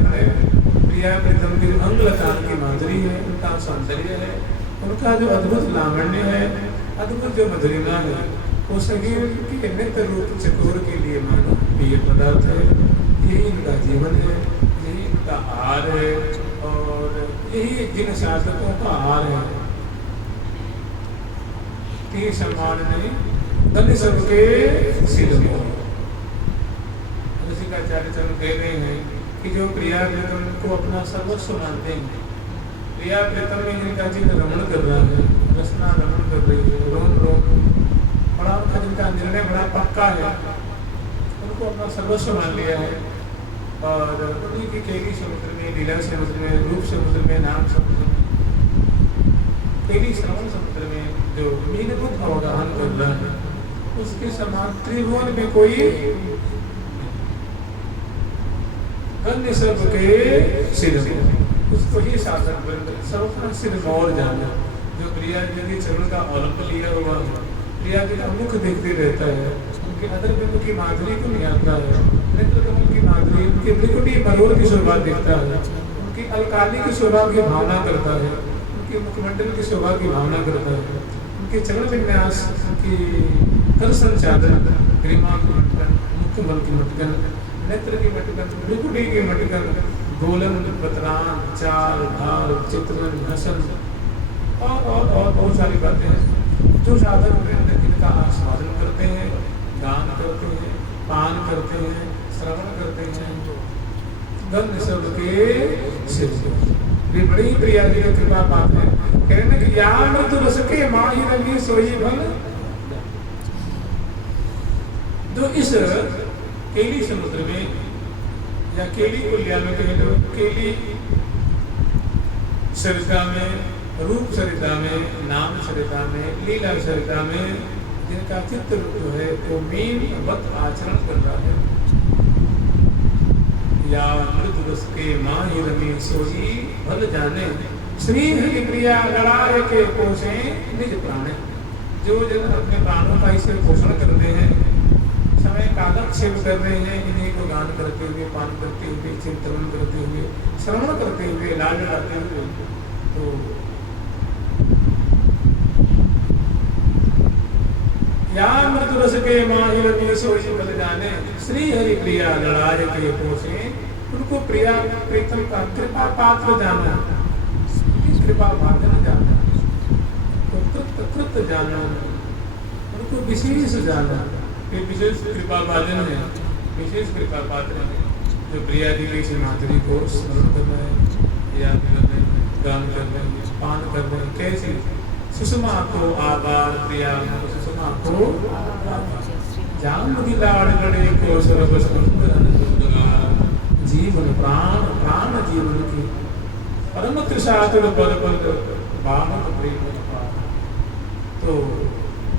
प्रिया प्रीतम की अंग लतान की माधुरी है, उनका सौंदर्य है, उनका जो अद्भुत लावण्य है, अद्भुत जो मधुरिमा है, वो सभी के नित्य रूप चकोर के लिए मानो प्रिय पदार्थ है। यही इनका जीवन है, यही इनका आहार है और यही जिन साधकों का आहार है। तीर सम्मान नहीं धन्य सबके सिर में। आचार्य चरण कह रहे हैं कि जो प्रिया प्रीतम को अपना सर्वस्व मानते हैं, प्रिया प्रीतम में इनका चित्त रमण कर रहा है, रसना रमण कर रही है, रोम रोम बड़ा उनका जिनका निर्णय बड़ा पक्का है, उनको अपना सर्वस्व मान लिया है। और उन्हीं की केली समुद्र में, लीला समुद्र में, रूप समुद्र में, नाम समुद्र में, केली श्रवण समुद्र में जो मीन बुद्ध अवगाहन कर रहा है, उसके समान त्रिभुवन में कोई अन्य सब के सिर में, उसको ही साधन वृंद सबका सिर मोर जाना। जो प्रिया जी के चरण का अवलंब लिया हुआ है, प्रिया जी का मुख देखते रहता है, उनके अदर बिंदु की माधुरी को निहारता है, नेत्र कमल की माधुरी, उनके भ्रिकुटी मरोड़ की शोभा देखता है, उनकी अलकाली की शोभा की भावना करता है, उनके मुखमंडल की शोभा की भावना करता है, उनके चरण विन्यास की कर संचालन, ग्रीमा की मटकन, मुखमल की मटकन, नेत्र की मटकन, भ्रिकुटी की मटकन, गोलन, पतरान, चाल, ढाल, चित्रण, हसन और बहुत सारी बातें हैं जो साधक वृंद इनका आस्वादन करते हैं, गान करते हैं, पान करते हैं, श्रवण करते हैं। गंध सबके सिर वे बड़ी प्रिया जी की कृपा पाते हैं। कहने कि या मृदु रस के माही रंगी सोई भल, जो इस केली समुद्र में या केली कुलिया में कह लो, केली सरिता में, रूप सरिता में, नाम सरिता में, लीला सरिता में जिनका चित्त जो है वो मीन वत आचरण कर रहा है। या मृदु रस के माही रमी सोई भल जाने, श्री हरि प्रिया गड़ाए के पोषे निज प्राणे। जो जन अपने प्राणों का इसे पोषण करते हैं, समय कालक्षेप कर रहे हैं, इन्हीं को गान करते हुए, पान करते हुए, चिंतन करते हुए, श्रवण करते हुए, लाड लाते हुए, तो या मृदु रस के माही रमी सोई भल जाने, श्री हरि प्रिया लड़ाए के पोषे, उनको प्रिया प्रीतम का कृपा पात्र जाना, कृपा भाजन जाना, उनको कृत जाना, उनको विशेष जाना। ये विशेष कृपा भाजन है, विशेष कृपा पात्र है, जो प्रिया जी की माधुरी को स्मरण कर रहे हैं, याद कर रहे हैं, गान कर रहे हैं, पान कर रहे हैं। कैसे सुषमा को आभार, प्रिया सुषमा को आभार, जान लाड़ लड़े को सर्व जीवन प्राण प्राण जीवन की परम त्रिशातुर पद पद बामक प्रेम। तो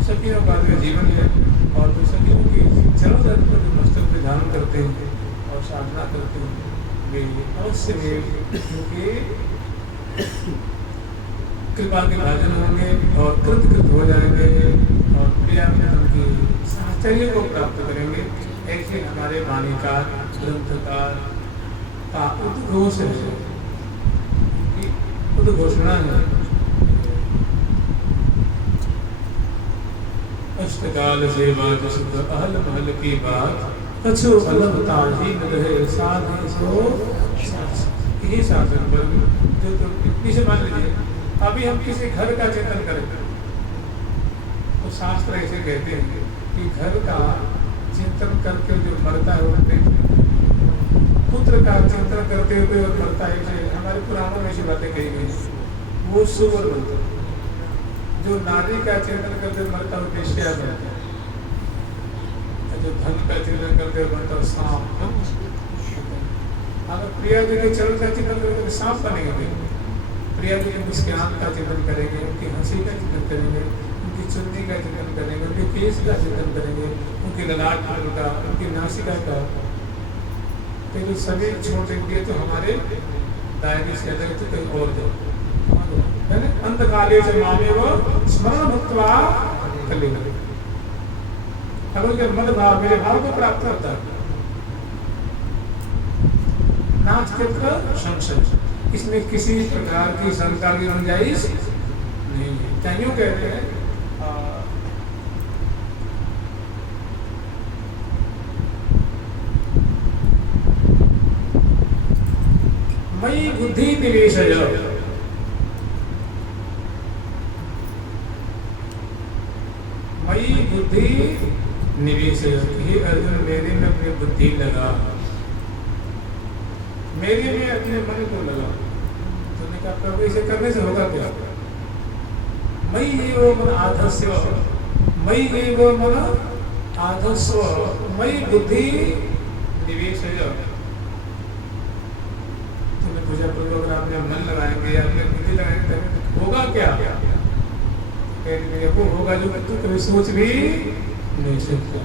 सखियों का जो जीवन है और जो सखियों की चरण दर्द पर जो मस्तक पे ध्यान करते हैं और साधना करते हैं, वे अवश्य उनके कृपा के भाजन होंगे और कृत हो जाएंगे और प्रिया उनकी साहचर्य को प्राप्त करेंगे। ऐसे हमारे वाणीकार ग्रंथकार का उद्घोष है, उद्घोषणा है। अष्टकाल सेवा सुख अहल महल की बात, कछु अलग ताजी न रहे साधे सो यही शासन पर जो तो इतनी से मान लीजिए, अभी हम किसी घर का चिंतन करें तो शास्त्र ऐसे कहते हैं कि घर का चिंतन करके जो मरता है वो पुत्र का चिंतन करते हुए और मरता है, हमारे पुराणों में ऐसी बातें कही गई, वो सुवर बनता है। जो नारी का चिंतन करते मरता हुआ वेश्या बनता है, जो धन का चिंतन करते हुए बनता है सांप। अगर प्रिया जी के चरण का चिंतन करेंगे तो सांप बनेंगे, प्रिया जी के मुस्कान का चिंतन करेंगे, उनकी हंसी का चिंतन करेंगे, उनकी चुन्नी का चिंतन करेंगे, उनके केस का चिंतन करेंगे, उनकी ललाट का, उनकी नासिका का, तो जो सभी छोटे दिए तो हमारे दायरे से अलग तो कहीं और जाओ। अंतकाले जमाने वो स्मरण भक्तवा कलेगा, अगर जब मद भाव मेरे भाव को प्राप्त करता है, नाच चित्र संशय, इसमें किसी प्रकार की शंका की गुंजाइश नहीं है। क्या यूँ कहते हैं, मयि बुद्धि निवेशय, मयि बुद्धि निवेशय, हे अर्जुन मेरे में अपनी बुद्धि लगा, मेरे में अपने मन को लगा। तो ने कहा प्रभु इसे करने से होगा क्या? मयि एव मन आधस्य, मयि एव मन आधस्व मयि बुद्धि निवेशय। तुम्हें पूजा पूर्वक अगर आपने मन लगाएंगे या अपने बुद्धि लगाएंगे तो होगा क्या? वो होगा जो तू कभी सोच भी नहीं सकता।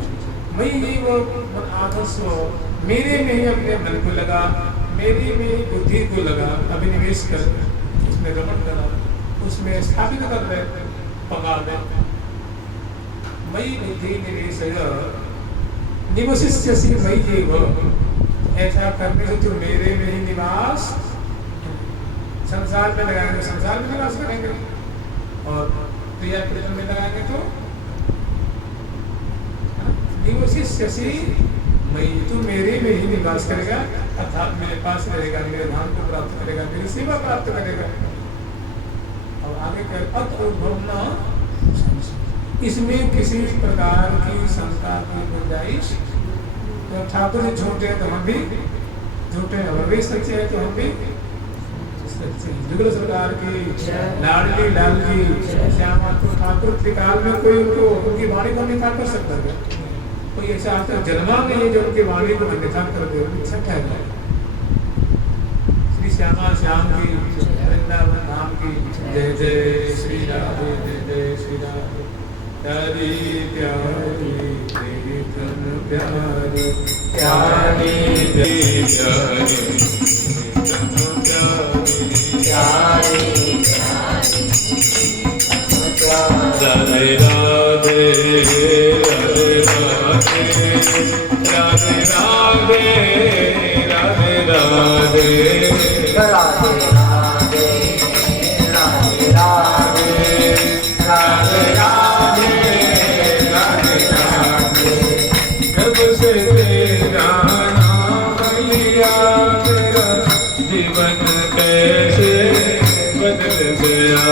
मयि एव मन आधस्व, मेरे में ही अपने मन को लगा, मेरी में बुद्धि को लगा, अभिनिवेश कर, उसमें रमण करा, उसमें स्थापित कर रहे, पका दे। मयि बुद्धि निवेशय निवसिष्यसि मयि एव, ऐसा करने से तो मेरे में ही निवास, संसार में लगाएंगे संसार में निवास करेंगे, और क्रिया प्रयोजन में लगाएंगे तो निवसिष्यसि मयि, तू मेरे में ही निवास करेगा, अर्थात मेरे पास रहेगा, मेरे धाम को प्राप्त करेगा, मेरी सेवा प्राप्त करेगा। और आगे क्या? इसमें किसी प्रकार की शंका की गुंजाइश, तो ठाकुर जी झूठे हैं तो हम भी झूठे हैं, और वे सच्चे हैं तो हम भी सच्चे हैं। जुगल सरकार की लाडली लाल जी श्यामा ठाकुर त्रिकाल में कोई उनको उनकी वाणी को अन्यथा कर सकता है? कोई ऐसा आता जन्मा नहीं है जो उनकी वाणी को अन्यथा कर दे, छठ है। श्री श्यामा श्याम की, वृंदावन धाम की जय जय श्री राधे, जय जय श्री राधे। प्यारी प्यारी प्रीतम प्यारी, प्यारी प्यारी प्रीतम प्यारी, प्यारी राधे राधे राधे राधे राधे राधे राधे राधे राधे जब से तेरा नाम लिया मेरा जीवन कैसे बदल गया,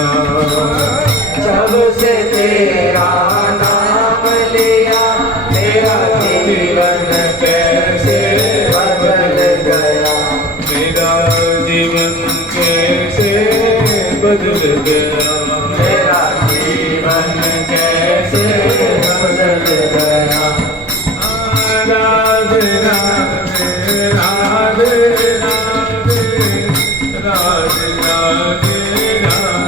मेरा जीवन कैसे बदल गया, मेरा जीवन कैसे बदल गया। राधे राधे राधे राधे राधे राधे राधे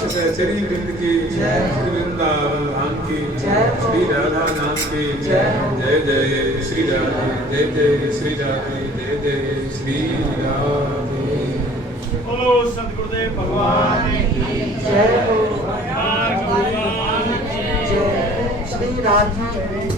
श्री वृंद की श्री वृंदावन धाम की श्री राधा नाम की जय जय श्री राधे जय जय श्री राधे जय जय श्री राधे। बोलो सतगुरुदेव भगवान की जय हो भगवान की जय। श्री राधे